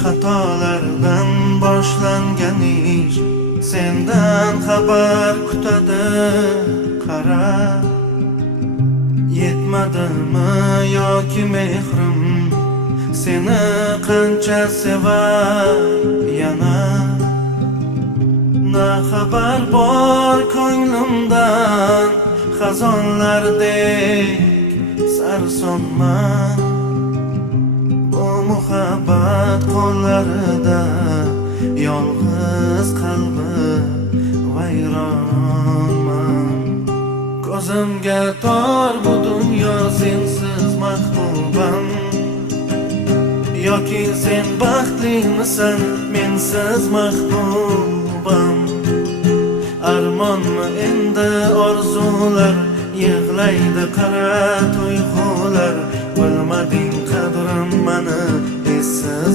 Xatolardan boshlangan ish sendan xabar kutadi. Qara, yetmadimi yoki mehrim, seni qancha sevay yana. Na xabar bor ko'nglimdan, xazonlardek sarsonman. Bu muhabbat qo'llarida yolg'iz qalbi vayronman. Ko'zimga tor bu dunyo sensiz mahbubam. Yoki sen baxtlimisan mensiz mahbubam. Armonmi endi orzular, yig'laydi qara tuyg'ular. Bilmading qadrim mani essiz